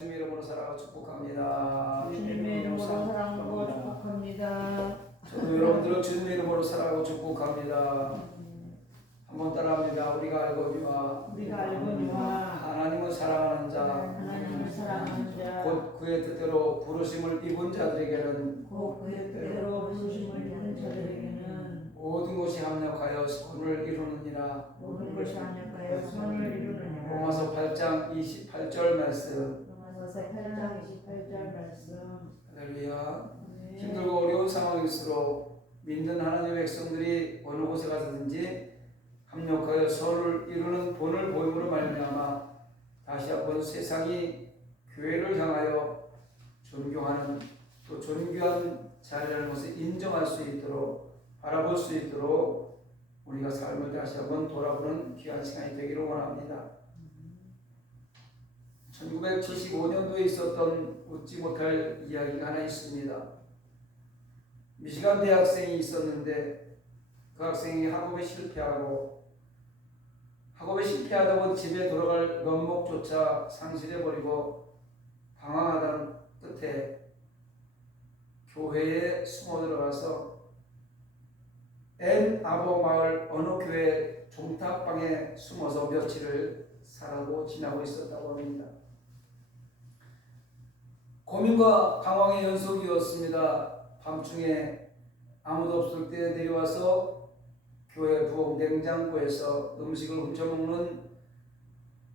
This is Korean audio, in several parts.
주님의 이름으로 사랑하고 축복합니다. 주님의 이름으로 사랑하고 축복합니다. 저도 여러분들을 주님의 이름으로 사랑하고 축복합니다. 한번 따라합니다. 우리가 알거니와 하나님을 사랑하는 자, 하나님을 사랑하는 자, 곧 그의 뜻대로 부르심을 입은 자들에게는 그의 뜻대로 부르심을 입은 자들에게는 모든 것이 합력하여 선을 이루느니라. 모든 것이 합력하여 선을 이루느니라. 로마서 8장 28절 말씀. 로마서 8장 28절 말씀. 할렐루야. 네. 힘들고 어려운 상황일수록 믿는 하나님의 백성들이 어느 곳에 가서든지 합력하여 선을 이루는 본을 보임으로 말미암아 다시 한번 세상이 교회를 향하여 존경하는 또 존귀한 자리라는 것을 인정할 수 있도록 바라볼 수 있도록 우리가 삶을 다시 한번 돌아보는 귀한 시간이 되기를 원합니다. 1975년도에 있었던 웃지 못할 이야기가 하나 있습니다. 미시간 대학생이 있었는데 그 학생이 학업에 실패하다 보니 집에 돌아갈 면목조차 상실해버리고 방황하던 끝에 교회에 숨어 들어가서 앤 아버 마을 어느 교회 종탑방에 숨어서 며칠을 살아고 지나고 있었다고 합니다. 고민과 방황의 연속이었습니다. 밤중에 아무도 없을 때 내려와서 교회 부엌 냉장고에서 음식을 훔쳐먹는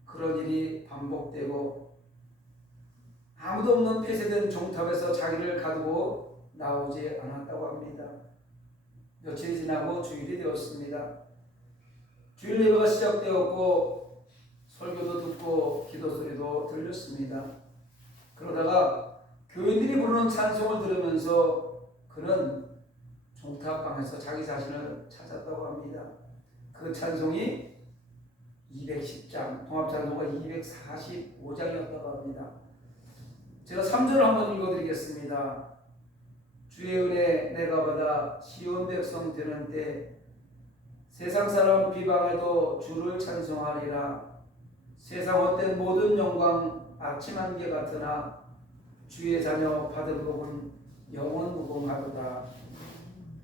그런 일이 반복되고 아무도 없는 폐쇄된 종탑에서 자기를 가두고 나오지 않았다고 합니다. 며칠이 지나고 주일이 되었습니다. 주일 예배가 시작되었고 설교도 듣고 기도 소리도 들렸습니다. 그러다가 교인들이 부르는 찬송을 들으면서 그는 종탑방에서 자기 자신을 찾았다고 합니다. 그 찬송이 210장, 통합찬송가 245장이었다고 합니다. 제가 3절을 한번 읽어드리겠습니다. 주의 은혜 내가 받아 시온 백성 되는 때 세상 사람 비방해도 주를 찬송하리라. 세상 헛된 모든 영광 아침 안개 같으나 주의 자녀 받은 복은 영원 무궁하도다.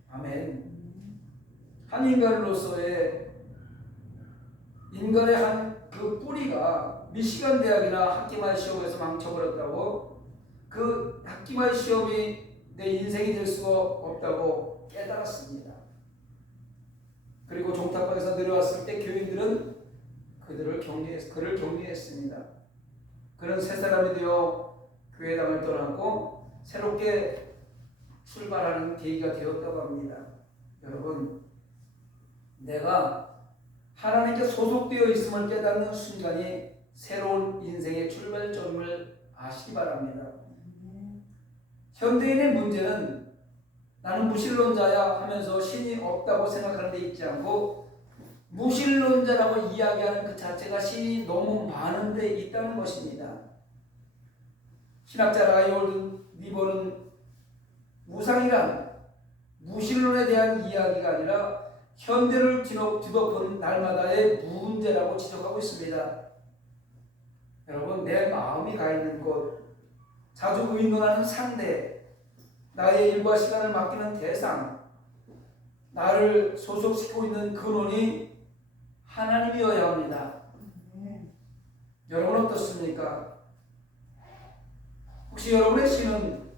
아멘. 한 인간으로서의 인간의 한 그 뿌리가 미시간 대학이나 학기말 시험에서 망쳐버렸다고, 그 학기말 시험이 내 인생이 될 수가 없다고 깨달았습니다. 그리고 종탑방에서 내려왔을 때 교인들은 그를 격려했습니다. 그는 새 사람이 되어 교회당을 떠났고 새롭게 출발하는 계기가 되었다고 합니다. 여러분, 내가 하나님께 소속되어 있음을 깨닫는 순간이 새로운 인생의 출발점을 아시기 바랍니다. 현대인의 문제는 나는 무신론자야 하면서 신이 없다고 생각하는 데 있지 않고 무신론자라고 이야기하는 그 자체가 신이 너무 많은 데 있다는 것입니다. 신학자 라이올드 니버는 무상이란 무신론에 대한 이야기가 아니라 현대를 뒤덮은 날마다의 문제라고 지적하고 있습니다. 여러분, 내 마음이 가 있는 곳, 자주 의논하는 상대, 나의 일과 시간을 맡기는 대상, 나를 소속시키고 있는 근원이 하나님이어야 합니다. 여러분 어떻습니까? 혹시 여러분의 신은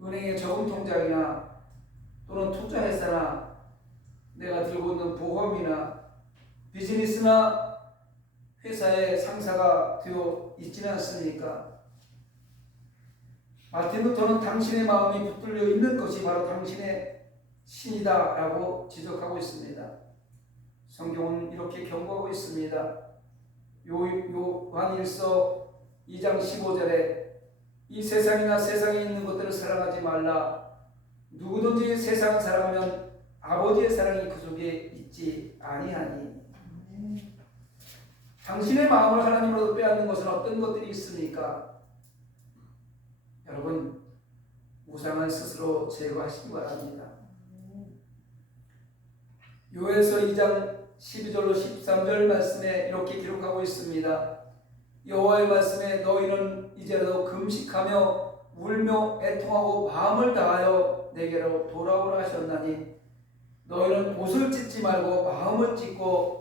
은행의 저금 통장이나 또는 투자회사나 내가 들고 있는 보험이나 비즈니스나 회사의 상사가 되어 있지는 않습니까? 마틴 루터는 당신의 마음이 붙들려 있는 것이 바로 당신의 신이다 라고 지적하고 있습니다. 성경은 이렇게 경고하고 있습니다. 요한 1서 2장 15절에 이 세상이나 세상에 있는 것들을 사랑하지 말라. 누구든지 세상을 사랑하면 아버지의 사랑이 그 속에 있지 아니하니. 당신의 마음을 하나님으로부터 빼앗는 것은 어떤 것들이 있습니까? 여러분, 우상을 스스로 제거하시기 바랍니다. 요엘서 2장 12절로 13절 말씀에 이렇게 기록하고 있습니다. 여호와의 말씀에 너희는 이제라도 금식하며 울며 애통하고 마음을 다하여 내게로 돌아오라 하셨나니 너희는 옷을 찢지 말고 마음을 찢고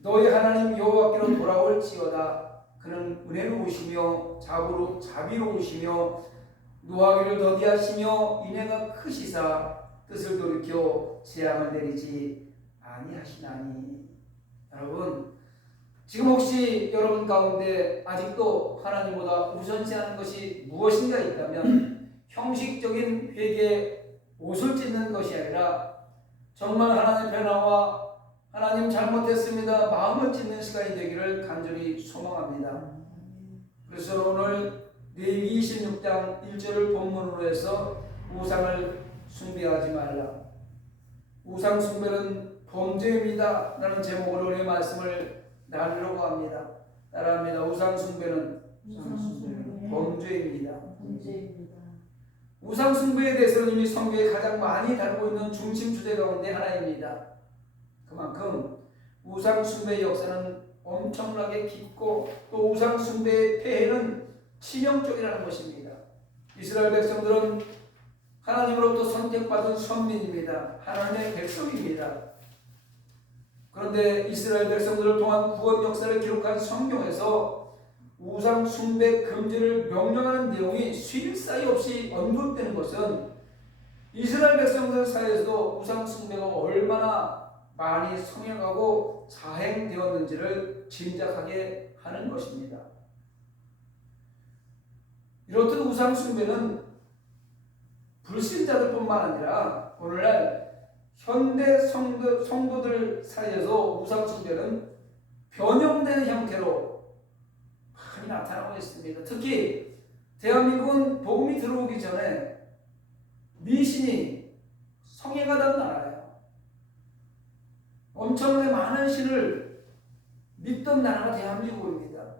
너희 하나님 여호와께로 돌아올지어다. 그는 은혜로우시며 자비로우시며 노하기를 더디하시며 인애가 크시사 뜻을 돌이켜 재앙을 내리지 아니하시나니. 여러분, 지금 혹시 여러분 가운데 아직도 하나님보다 우선시하는 것이 무엇인가 있다면 형식적인 회개에 옷을 찢는 것이 아니라 정말 하나님 앞에 나와 하나님 잘못했습니다 마음을 찢는 시간이 되기를 간절히 소망합니다. 그래서 오늘 레위기 26장 1절을 본문으로 해서 우상을 숭배하지 말라, 우상 숭배는 범죄입니다 라는 제목으로 이 말씀을 나누려고 합니다. 따라합니다. 우상 숭배는 범죄입니다. 우상 숭배에 대해서는 이미 성경에 가장 많이 다루고 있는 중심 주제 가운데 하나입니다. 그만큼 우상 숭배의 역사는 엄청나게 깊고 또 우상 숭배의 폐해는 치명적이라는 것입니다. 이스라엘 백성들은 하나님으로부터 선택받은 선민입니다. 하나님의 백성입니다. 그런데 이스라엘 백성들을 통한 구원 역사를 기록한 성경에서 우상 숭배 금지를 명령하는 내용이 쉴 사이 없이 언급되는 것은 이스라엘 백성들 사이에서도 우상 숭배가 얼마나 많이 성행하고 자행되었는지를 짐작하게 하는 것입니다. 이렇듯 우상 숭배는 불신자들뿐만 아니라 오늘날 현대 성도들 사이에서 우상 숭배는 변형된 형태로 많이 나타나고 있습니다. 특히 대한민국은 복음이 들어오기 전에 미신이 성행하던 나라예요. 엄청나게 많은 신을 믿던 나라가 대한민국입니다.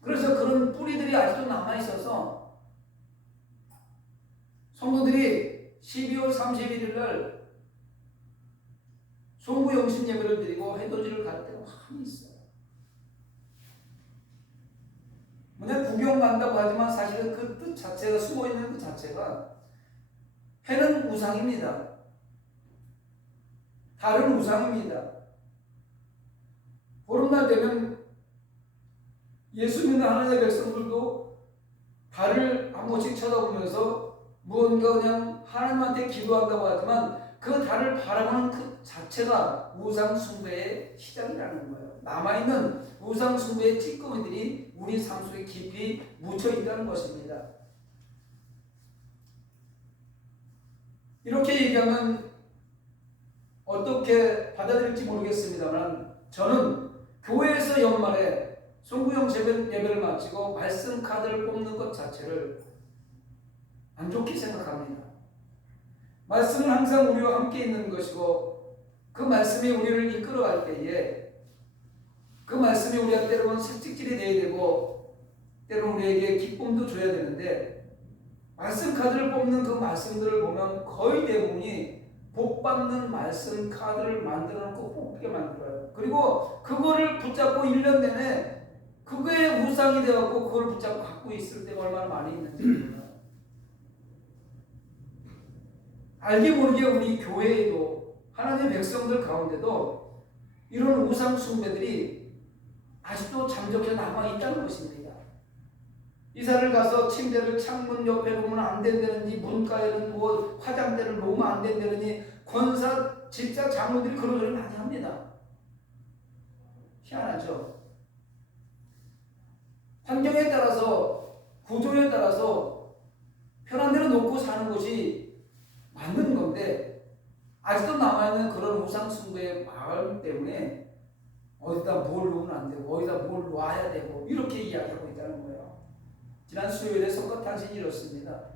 그래서 그런 뿌리들이 아직도 남아있어서 성도들이 12월 31일 날 송구영신 예배를 드리고 해돋이를 갈 때가 많이 있어요. 그냥 구경 간다고 하지만 사실은 그 뜻 자체가 숨어있는 그 자체가 해는 우상입니다. 달은 우상입니다. 보름날 되면 예수 믿는 하나님의 백성들도 달을 한 번씩 쳐다보면서 무언가 그냥 하나님한테 기도한다고 하지만 그 달을 바라보는 그 자체가 우상 숭배의 시작이라는 거예요. 남아있는 우상 숭배의 찌꺼기들이 우리 삶 속에 깊이 묻혀 있다는 것입니다. 이렇게 얘기하면 어떻게 받아들일지 모르겠습니다만 저는 교회에서 연말에 송구영 예배를 마치고 말씀 카드를 뽑는 것 자체를 안 좋게 생각합니다. 말씀은 항상 우리와 함께 있는 것이고 그 말씀이 우리를 이끌어갈 때에 그 말씀이 우리한테 때로는 색직질이 돼야 되고 때로는 우리에게 기쁨도 줘야 되는데 말씀 카드를 뽑는 그 말씀들을 보면 거의 대부분이 복받는 말씀 카드를 만들어 놓고 뽑게 만들어요. 그리고 그거를 붙잡고 1년 내내 그거에 우상이 되어갖고 그걸 붙잡고 갖고 있을 때가 얼마나 많이 있는지 몰라요. 알게 모르게 우리 교회에도 하나님의 백성들 가운데도 이런 우상 숭배들이 아직도 잠적해 남아있다는 것입니다. 이사를 가서 침대를 창문 옆에 놓으면 안 된다느니 문가에는 뭐 화장대를 놓으면 안 된다느니 권사 집사 장로들이 그런 소리 많이 합니다. 희한하죠. 환경에 따라서 구조에 따라서 편한 대로 놓고 사는 것이 맞는 건데 아직도 남아있는 그런 우상 숭배의 마음 때문에 어디다 뭘 놓으면 안 되고 어디다 뭘 놔야 되고 이렇게 이야기하고 있다는 거예요. 지난 수요일에 선거탄신이 이렇습니다.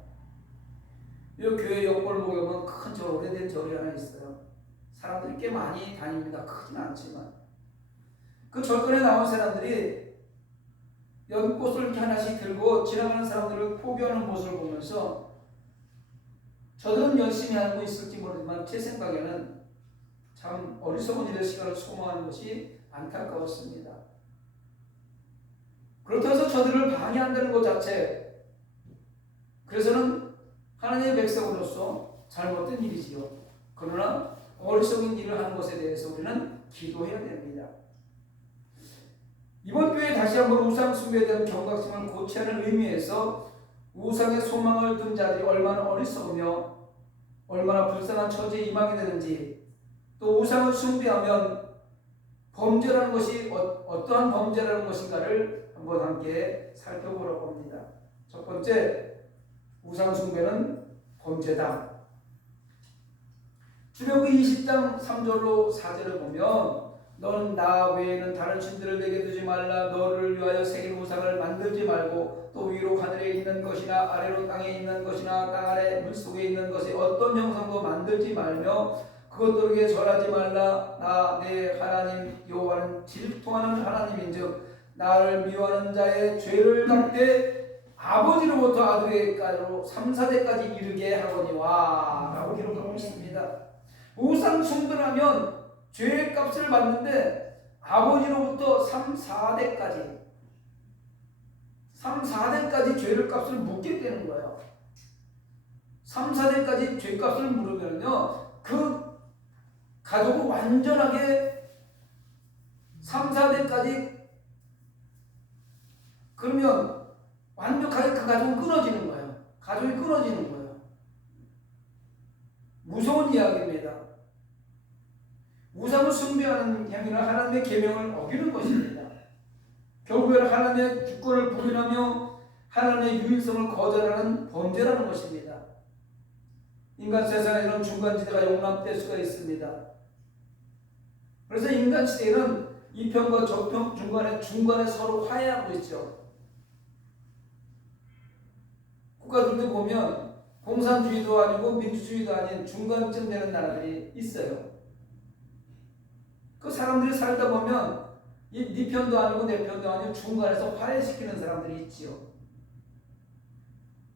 이 교회 옆골목에 보면 큰 절, 오래된 절이 하나 있어요. 사람들이 꽤 많이 다닙니다. 크진 않지만 그 절권에 나온 사람들이 연꽃을 이렇게 하나씩 들고 지나가는 사람들을 포교하는 모습을 보면서 저들은 열심히 하고 있을지 모르지만 제 생각에는 참 어리석은 일의 시간을 소모하는 것이 안타까웠습니다. 그렇다고 해서 저들을 방해한다는 것 자체, 그래서는 하나님의 백성으로서 잘못된 일이지요. 그러나 어리석은 일을 하는 것에 대해서 우리는 기도해야 됩니다. 이번 교회에 다시 한번 우상 숭배에 대한 경각심을 고취하는 의미에서 우상의 소망을 둔 자들이 얼마나 어리석으며 얼마나 불쌍한 처지에 임하게 되는지, 또 우상을 숭배하면 범죄라는 것이 어떠한 범죄라는 것인가를 한번 함께 살펴보려고 합니다. 첫 번째, 우상 숭배는 범죄다. 출애굽기 20장 3절로 4절을 보면 너는 나 외에는 다른 신들을 내게 두지 말라. 너를 위하여 새긴 우상을 만들지 말고 또 위로 하늘에 있는 것이나 아래로 땅에 있는 것이나 땅 아래 물속에 있는 것에 어떤 형상도 만들지 말며 그것들에게 절하지 말라. 나 내 하나님 여호와는 질투하는 하나님인즉 나를 미워하는 자의 죄를 갚되 아버지로부터 아들에게까지로 3, 4대까지 이르게 하거니와 라고 기록하고 있습니다. 우상 숭배하면 죄의 값을 받는데 아버지로부터 3, 4대까지 3, 4대까지 죄를 값을 묻게 되는 거예요. 3, 4대까지 죄값을 물으면요, 그 가족을 완전하게 3, 4대까지 그러면 완벽하게 그 가족은 끊어지는 거예요. 가족이 끊어지는 거예요. 무서운 이야기입니다. 우상을 숭배하는 행위는 하나님의 계명을 어기는 것입니다. 결국에는 하나님의 주권을 부인하며 하나님의 유일성을 거절하는 범죄라는 것입니다. 인간 세상에 이런 중간지대가 용납될 수가 있습니다. 그래서 인간 시대에는 이편과 저편 중간에 서로 화해하고 있죠. 국가들도 보면 공산주의도 아니고 민주주의도 아닌 중간쯤 되는 나라들이 있어요. 그 사람들이 살다 보면 네 편도 아니고 내 편도 아니고 중간에서 화해시키는 사람들이 있지요.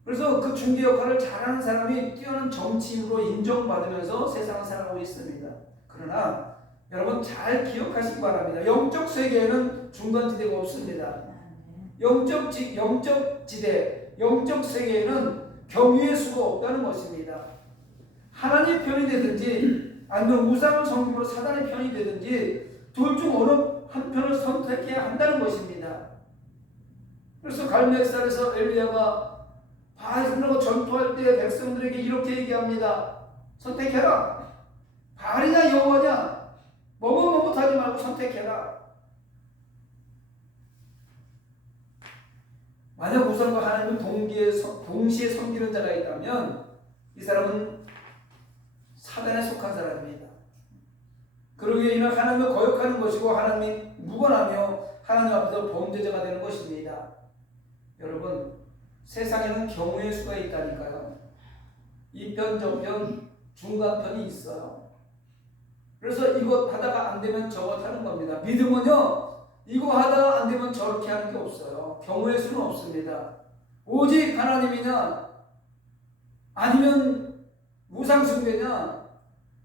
그래서 그 중개 역할을 잘하는 사람이 뛰어난 정치인으로 인정받으면서 세상을 살아가고 있습니다. 그러나 여러분 잘 기억하시기 바랍니다. 영적 세계에는 중간지대가 없습니다. 영적 지대, 영적 세계에는 경유의 수가 없다는 것입니다. 하나님의 편이 되든지 아니면 우상을 섬김으로 사단의 편이 되든지 둘 중 어느 한 편을 선택해야 한다는 것입니다. 그래서 갈멜살에서 엘리야가 바알이라고 전투할 때 백성들에게 이렇게 얘기합니다. 선택해라. 바알이냐 여호와냐 머뭇머뭇하지 말고 선택해라. 만약 우상과 하나님을 동시에 섬기는 자가 있다면 이 사람은 사단에 속한 사람입니다. 그러기에 이는 하나님을 거역하는 것이고 하나님이 무관하며 하나님 앞에서 범죄자가 되는 것입니다. 여러분 세상에는 경우의 수가 있다니까요. 이편 저편 중간편이 있어요. 그래서 이것 하다가 안 되면 저것 하는 겁니다. 믿음은요 이거 하다가 안 되면 저렇게 하는 게 없어요. 경우의 수는 없습니다. 오직 하나님이냐 아니면 우상 숭배냐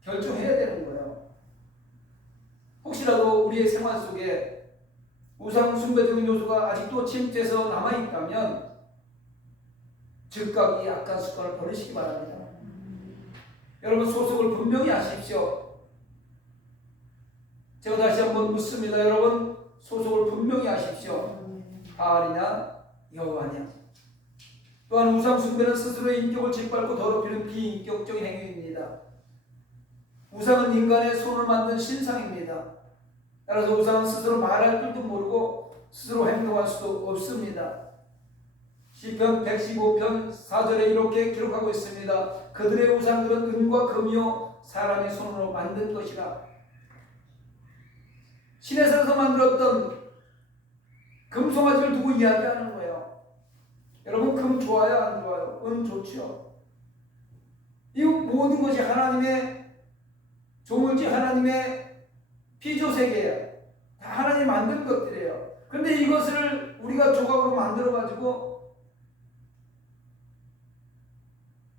결정해야 되는 거예요. 혹시라도 우리의 생활 속에 우상 숭배적인 요소가 아직도 침투해서 남아있다면 즉각 이 악한 습관을 버리시기 바랍니다. 여러분 소속을 분명히 하십시오. 제가 다시 한번 묻습니다. 여러분 소속을 분명히 하십시오. 바알이냐 여호와냐. 또한 우상 숭배는 스스로의 인격을 짓밟고 더럽히는 비인격적인 행위입니다. 우상은 인간의 손을 만든 신상입니다. 따라서 우상은 스스로 말할 줄도 모르고 스스로 행동할 수도 없습니다. 시편 115편 4절에 이렇게 기록하고 있습니다. 그들의 우상들은 은과 금이요 사람의 손으로 만든 것이라. 신의 산에서 만들었던 금송아지를 두고 이야기하는 거예요. 여러분 금 좋아요 안 좋아요? 은 좋죠. 이 모든 것이 하나님의 조물주 하나님의 피조세계예요. 다 하나님이 만든 것들이에요. 그런데 이것을 우리가 조각으로 만들어가지고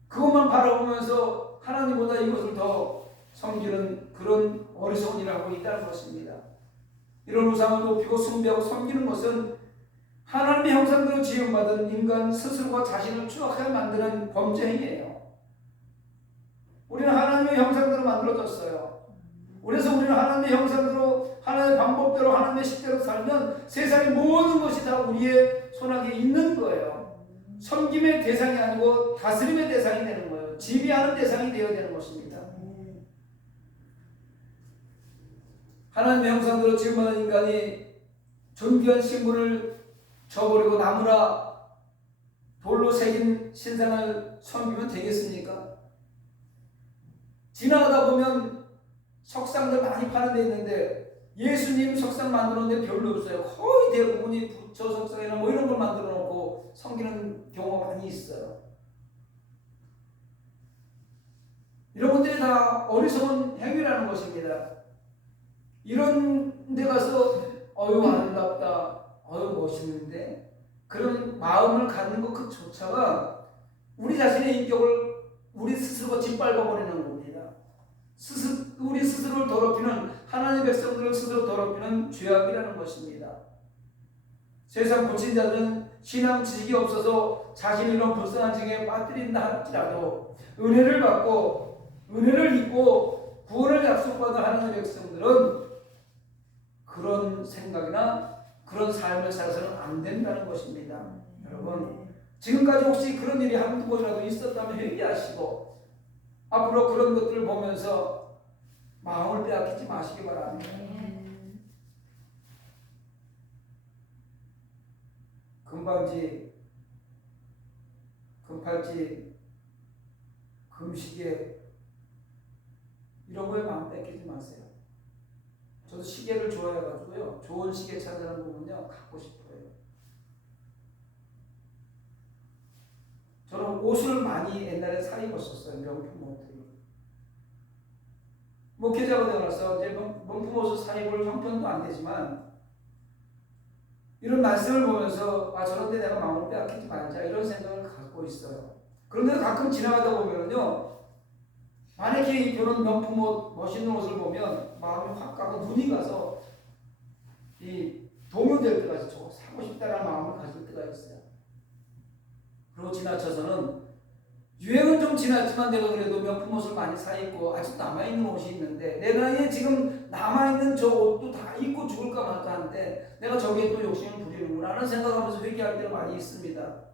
그것만 바라보면서 하나님보다 이것을 더 섬기는 그런 어리석은 일을 하고 있다는 것입니다. 이런 우상을 높이고 숭배하고 섬기는 것은 하나님 형상대로 지음받은 인간 스스로가 자신을 추악하게 만드는 범죄 행위예요. 우리는 하나님의 형상대로 만들어졌어요. 그래서 우리는 하나님의 형상대로, 하나님의 방법대로, 하나님의 식대로 살면 세상의 모든 것이 다 우리의 손안에 있는 거예요. 섬김의 대상이 아니고 다스림의 대상이 되는 거예요. 지배하는 대상이 되어야 되는 것입니다. 하나님의 형상대로 지음받은 인간이 존귀한 신분을 저버리고 나무라 돌로 새긴 신상을 섬기면 되겠습니까? 지나가다 보면 석상들 많이 파는 데 있는데 예수님 석상 만들어 놓은 데 별로 없어요. 거의 대부분이 부처 석상이나 뭐 이런 걸 만들어 놓고 섬기는 경우가 많이 있어요. 이런 것들이 다 어리석은 행위라는 것입니다. 이런 데 가서 어유 아름답다, 어유 멋있는데 그런 마음을 갖는 것 그조차가 우리 자신의 인격을 우리 스스로가 짓밟아버리는 겁니다. 우리 스스로를 더럽히는, 하나님의 백성들을 스스로 더럽히는 죄악이라는 것입니다. 세상 고친 자들은 신앙 지식이 없어서 자신을 이런 불쌍한 증에 빠뜨린다 할지라도 은혜를 받고 은혜를 입고 구원을 약속받은 하나님의 백성들은 그런 생각이나 그런 삶을 살아서는 안 된다는 것입니다. 여러분, 지금까지 혹시 그런 일이 한두 번이라도 있었다면 회개하시고 앞으로 그런 것들을 보면서 마음을 빼앗기지 마시기 바랍니다. 금반지, 금팔찌, 금시계 이런 거에 마음 뺏기지 마세요. 저도 시계를 좋아해가지고요. 좋은 시계 찾아는 보면요. 갖고 싶어요. 저는 옷을 많이 옛날에 사 입었었어요. 명품 옷들을. 목회자가 되어서 이제 명품 옷을 사 입을 형편도 안 되지만 이런 말씀을 보면서 저런데 내가 마음을 빼앗기지 말자 이런 생각을 갖고 있어요. 그런데 가끔 지나가다 보면요. 만약에 이런 명품 옷, 멋있는 옷을 보면 마음이 확 가고 눈이 가서 이 동요될 때가 있어요. 저거 사고 싶다라는 마음을 가질 때가 있어요. 그리고 지나쳐서는 유행은 좀 지났지만 내가 그래도 명품 옷을 많이 사 입고 아직 남아있는 옷이 있는데 내 나이에 지금 남아있는 저 옷도 다 입고 죽을까 말까 하는데 내가 저기에 또 욕심을 부리는구나 하는 생각하면서 회개할 때가 많이 있습니다.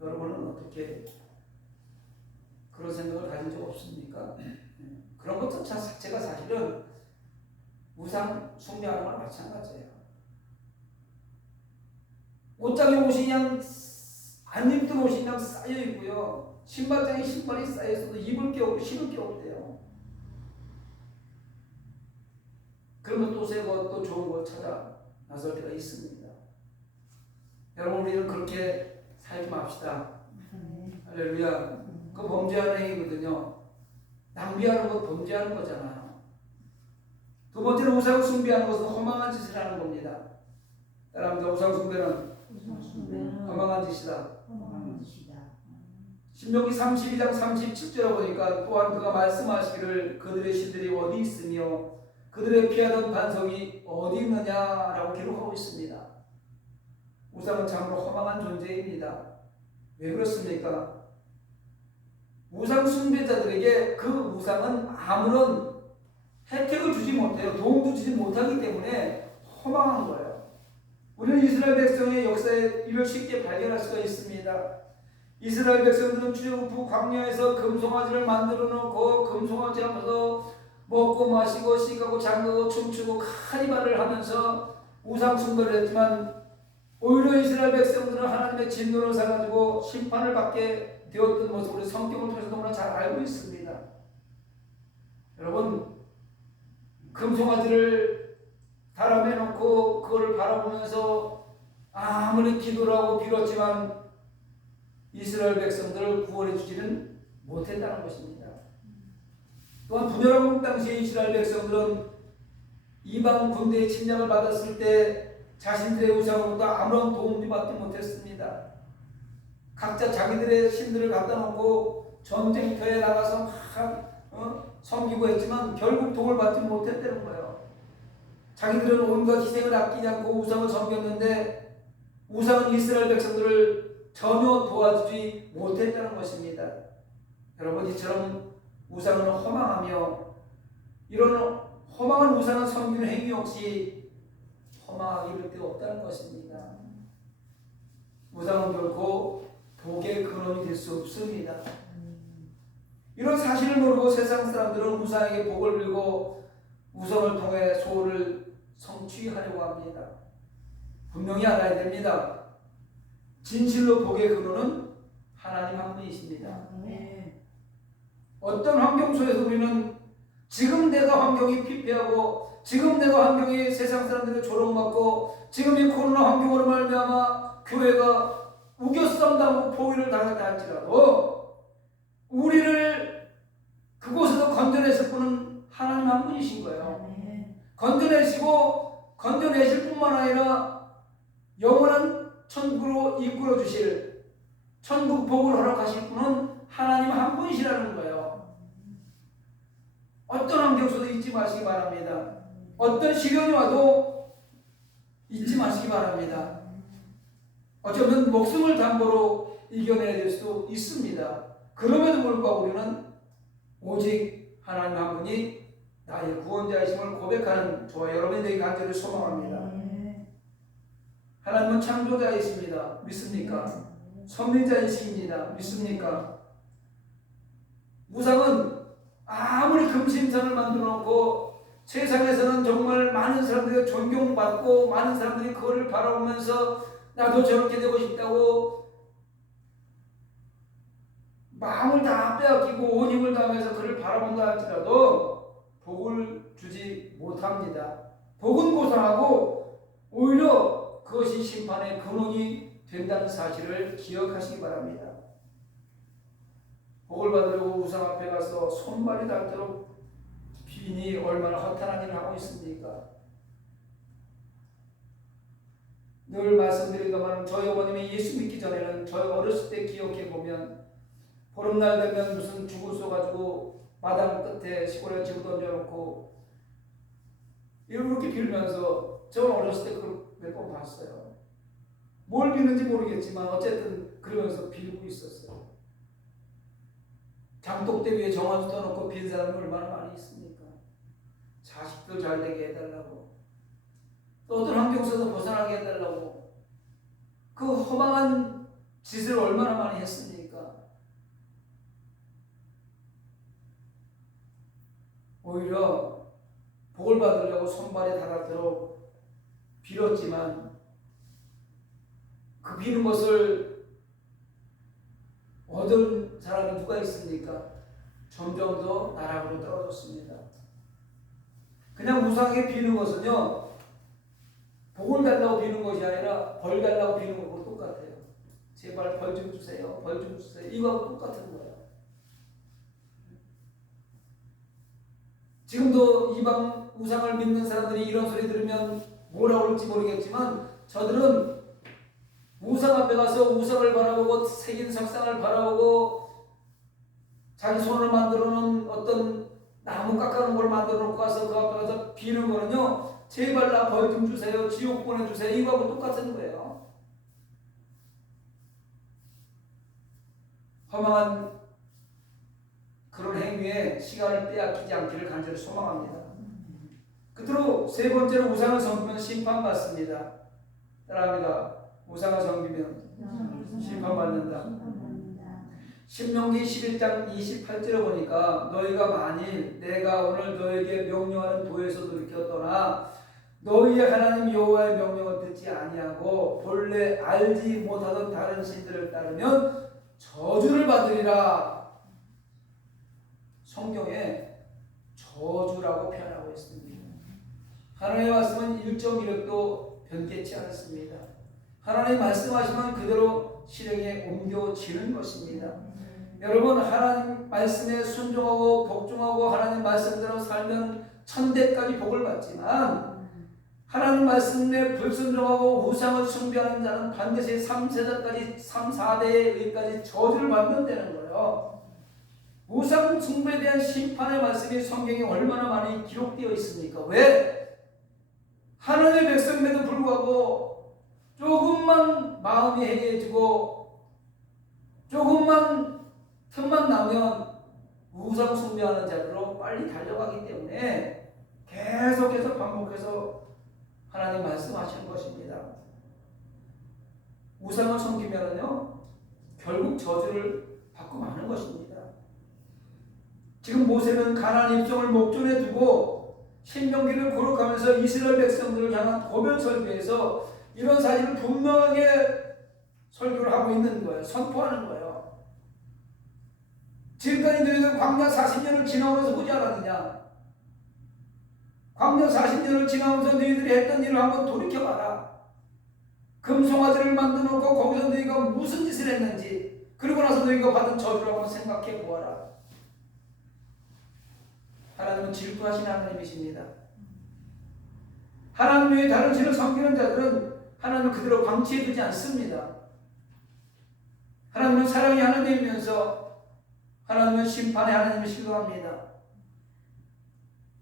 여러분은 어떻게 그런 생각을 가진 적 없습니까? 그런 것도 자체가 사실은 우상 숭배하는 거랑 마찬가지예요. 옷장에 옷이 그냥 안 입던 옷이 그냥 쌓여 있고요. 신발장에 신발이 쌓여 있어도 입을 게 없고 신을 게 없대요. 그러면 또 새 것, 또 좋은 걸 찾아 나설 때가 있습니다. 여러분, 우리는 그렇게 살지 맙시다. 할렐루야. 그 범죄하는 행위거든요. 낭비하는 것 범죄하는 거잖아요. 두 번째로 우상 숭배하는 것은 허망한 짓을 하는 겁니다. 따라합니다. 우상 숭배는 허망한 짓이다. 신명기 32장 37절에 보니까 또한 그가 말씀하시기를 그들의 신들이 어디 있으며 그들의 피하던 반석이 어디 있느냐라고 기록하고 있습니다. 우상은 참으로 허망한 존재입니다. 왜 그렇습니까? 우상 숭배자들에게 그 우상은 아무런 혜택을 주지 못해요. 도움도 주지 못하기 때문에 허망한 거예요. 우리는 이스라엘 백성의 역사에 이를 쉽게 발견할 수가 있습니다. 이스라엘 백성들은 출애굽 광야에서 금송아지를 만들어 놓고 금송아지 하면서 먹고 마시고 씩하고 장가고 춤추고 카니발을 하면서 우상 숭배를 했지만 오히려 이스라엘 백성들은 하나님의 진노를 사가지고 심판을 받게 되었던 모습을 우리 성경을 통해서 너무나 잘 알고 있습니다. 여러분, 금송아지를 다람에 놓고 그걸 바라보면서 아무리 기도를 하고 빌었지만 이스라엘 백성들을 구원해 주지는 못했다는 것입니다. 또한 분열왕국 당시에 이스라엘 백성들은 이방 군대의 침략을 받았을 때 자신들의 우상으로부터 아무런 도움도 받지 못했습니다. 각자 자기들의 신들을 갖다 놓고 전쟁터에 나가서 막 섬기고 했지만 결국 도움을 받지 못했다는 거예요. 자기들은 온갖 희생을 아끼지 않고 우상을 섬겼는데 우상은 이스라엘 백성들을 전혀 도와주지 못했다는 것입니다. 여러분, 이처럼 우상은 허망하며 이런 허망한 우상은 섬기는 행위 없이 허망하기 이를 데 없다는 것입니다. 우상은 결코 복의 근원이 될 수 없습니다. 이런 사실을 모르고 세상 사람들은 우상에게 복을 빌고 우상을 통해 소원을 성취하려고 합니다. 분명히 알아야 됩니다. 진실로 복의 근원은 하나님 한 분이십니다. 어떤 환경 속에서 우리는 지금 내가 환경이 피폐하고 지금 내가 환경이 세상 사람들의 조롱받고 지금 이 코로나 환경으로 말미암아 교회가 우겨쌈당하고 포위를 당했다 할지라도 우리를 그곳에서 건져내실 분은 하나님 한 분이신 거예요. 건져내시고 건져내실 뿐만 아니라 영원한 천국으로 이끌어 주실 천국 복을 허락하실 분은 하나님 한 분이시라는 거예요. 어떤 환경 속에도 잊지 마시기 바랍니다. 어떤 시련이 와도 잊지 마시기 바랍니다. 어쩌면 목숨을 담보로 이겨내야 될 수도 있습니다. 그럼에도 불구하고 우리는 오직 하나님 한 분이 나의 구원자이심을 고백하는 저와 여러분이 되기 간절히 소망합니다. 하나님은 창조자이십니다. 믿습니까? 섭리자이십니다. 믿습니까? 우상은 아무리 금신상을 만들어 놓고 세상에서는 정말 많은 사람들이 존경받고 많은 사람들이 그거를 바라보면서 나도 저렇게 되고 싶다고 마음을 다 빼앗기고 온 힘을 다하면서 그를 바라본다 할지라도 복을 주지 못합니다. 복은 고상하고 오히려 그것이 심판의 근원이 된다는 사실을 기억하시기 바랍니다. 복을 받으려고 우상 앞에 가서 손발이 닳도록 비니 얼마나 허탄한 일을 하고 있습니까? 늘 말씀드리더만 저희 어머님이 예수 믿기 전에는 저희 어렸을 때 기억해 보면 보름날 되면 무슨 죽을 쏘가지고 마당 끝에 시골에 집어 던져놓고 이렇게 빌면서 저 어렸을 때 그걸 몇 번 봤어요. 뭘 비는지 모르겠지만 어쨌든 그러면서 빌고 있었어요. 장독대 위에 정화수 떠놓고 빈 사람이 얼마나 많이 있습니까? 자식들 잘 되게 해달라고, 또 어떤 환경 속에서 벗어나게 해달라고 그 허망한 짓을 얼마나 많이 했습니까? 오히려 복을 받으려고 손발에 닳도록 빌었지만 그 비는 것을 얻은 사람이 누가 있습니까? 점점 더 나락으로 떨어졌습니다. 그냥 무상하게 비는 것은요, 복을 달라고 비는 것이 아니라 벌 달라고 비는 것과 똑같아요. 제발 벌 좀 주세요. 벌 좀 주세요. 이거하고 똑같은 거예요. 지금도 이방 우상을 믿는 사람들이 이런 소리 들으면 뭐라고 할지 모르겠지만 저들은 우상 앞에 가서 우상을 바라보고 새긴 석상을 바라보고 자기 손을 만들어 놓은 어떤 나무 깎아놓은 걸 만들어 놓고 가서 그 앞에 가서 비는 거는요, 제발 나 벌 좀 주세요. 지옥 보내주세요. 이거하고 똑같은 거예요. 허망한 그런 행위에 시간을 빼앗기지 않기를 간절히 소망합니다. 끝으로 세 번째로 우상을 섬기면 심판받습니다. 따라합니다. 우상을 섬기면 심판받는다. 신명기 11장 28절에 보니까 너희가 만일 내가 오늘 너희에게 명령하는 도에서 돌이켜 떠나 너희의 하나님 여호와의 명령을 듣지 아니하고 본래 알지 못하던 다른 신들을 따르면 저주를 받으리라. 성경에 저주라고 표현하고 있습니다. 하나님의 말씀은 1.1획도 변개치 않습니다. 하나님 말씀하시면 그대로 실행에 옮겨지는 것입니다. 여러분, 하나님 말씀에 순종하고 복종하고 하나님 말씀대로 살면 천대까지 복을 받지만 하나님 말씀에 불순종하고 우상을 숭배하는 자는 반드시 3세대까지 3, 4대에 의까지 저주를 받는다는 거예요. 우상 숭배에 대한 심판의 말씀이 성경에 얼마나 많이 기록되어 있습니까? 왜? 하나님의 백성임에도 불구하고 조금만 마음이 해이해지고 조금만 틈만 나면 우상 숭배하는 자들로 빨리 달려가기 때문에 계속해서 반복해서 하나님 말씀하시는 것입니다. 우상을 섬기면은요 결국 저주를 받고 마는 것입니다. 지금 모세는 가나안 입성을 목전에 두고 신명기를 거룩하면서 이스라엘 백성들을 향한 고별 설교에서 이런 사실을 분명하게 설교를 하고 있는 거예요. 선포하는 거예요. 지금까지 너희들 광야 40년을 지나오면서 보지 않았느냐? 광야 40년을 지나오면서 너희들이 했던 일을 한번 돌이켜봐라. 금송아지를 만들어 놓고 거기서 너희가 무슨 짓을 했는지, 그리고 나서 너희가 받은 저주를 한번 생각해 보아라. 하나님은 질투하신 하나님이십니다. 하나님 외에 다른 신을 섬기는 자들은 하나님을 그대로 방치해 두지 않습니다. 하나님은 사랑의 하나님이면서 하나님은 심판의 하나님이시기도 합니다.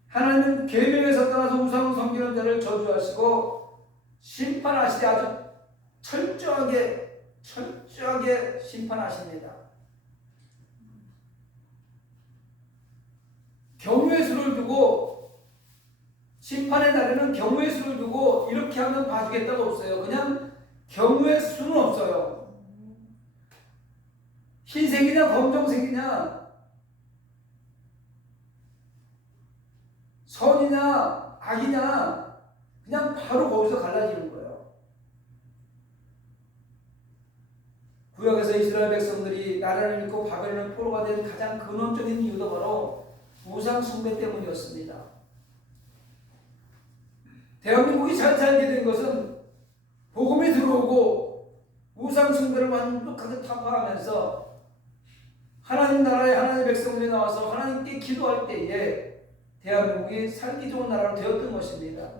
하나님은 계명에서 떠나서 우상을 섬기는 자를 저주하시고 심판하시되 아주 철저하게 심판하십니다. 경우의 수를 두고, 심판의 날에는 경우의 수를 두고 이렇게 하면 봐주겠다고 없어요. 그냥 경우의 수는 없어요. 흰색이냐 검정색이냐, 선이냐 악이냐, 그냥 바로 거기서 갈라지는 거예요. 구약에서 이스라엘 백성들이 나라를 잃고 바벨론 포로가 된 가장 근원적인 이유도 바로 우상 숭배 때문이었습니다. 대한민국이 잘 살게 된 것은 복음이 들어오고 우상 숭배를 완벽하게 타파하면서 하나님 나라의 하나님의 백성들이 나와서 하나님께 기도할 때에 대한민국이 살기 좋은 나라가 되었던 것입니다.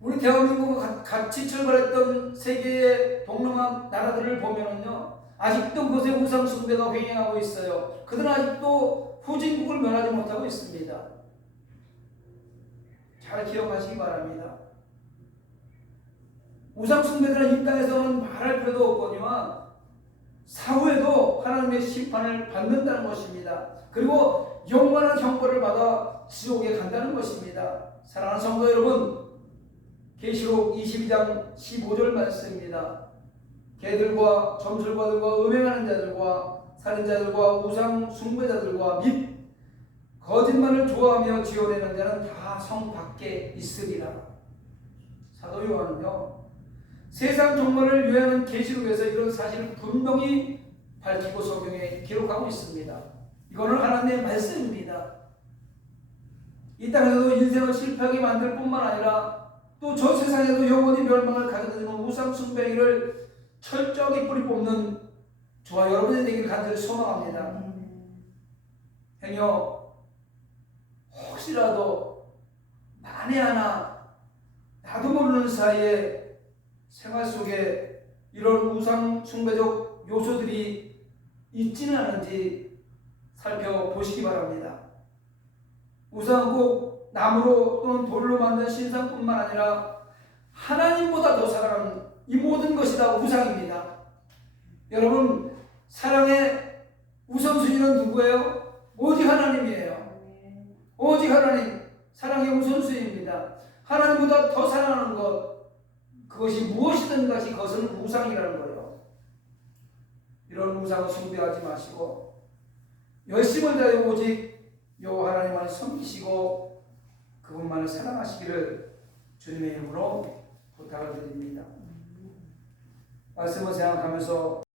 우리 대한민국과 같이 출발했던 세계의 동남아 나라들을 보면은요, 아직도 그것에 우상 숭배가 횡행하고 있어요. 그들은 아직도 후진국을 면하지 못하고 있습니다. 잘 기억하시기 바랍니다. 우상 숭배들은 이 땅에서는 말할 필요도 없거니와 사후에도 하나님의 심판을 받는다는 것입니다. 그리고 영원한 형벌을 받아 지옥에 간다는 것입니다. 사랑하는 성도 여러분, 계시록 22장 15절 말씀입니다. 개들과 점술가들과 음행하는 자들과 살인자들과 우상 숭배자들과 및 거짓말을 좋아하며 지어내는 자는 다 성 밖에 있으리라. 사도 요한은요, 세상 종말을 요하는 계시록에서 이런 사실을 분명히 밝히고 성경에 기록하고 있습니다. 이거는 하나님의 말씀입니다. 이 땅에서도 인생을 실패하게 만들 뿐만 아니라 또 저 세상에도 영원히 멸망을 가져다주는 우상 숭배를 철저하게 뿌리 뽑는 저와 여러분이 되기를 간절히 소망합니다. 행여 혹시라도 만에 하나 나도 모르는 사이에 생활 속에 이런 우상 숭배적 요소들이 있지는 않은지 살펴보시기 바랍니다. 우상은 꼭 나무로 또는 돌로 만든 신상뿐만 아니라 하나님보다 더 사랑하는 이 모든 것이 다 우상입니다. 여러분, 사랑의 우선순위는 누구예요? 오직 하나님이에요. 오직 하나님, 사랑의 우선순위입니다. 하나님보다 더 사랑하는 것, 그것이 무엇이든 같이 그것은 우상이라는 거예요. 이런 우상을 숭배하지 마시고 열심을 다해 오직 요 하나님만을 섬기시고 그분만을 사랑하시기를 주님의 이름으로 부탁을 드립니다. 말씀을 생각하면서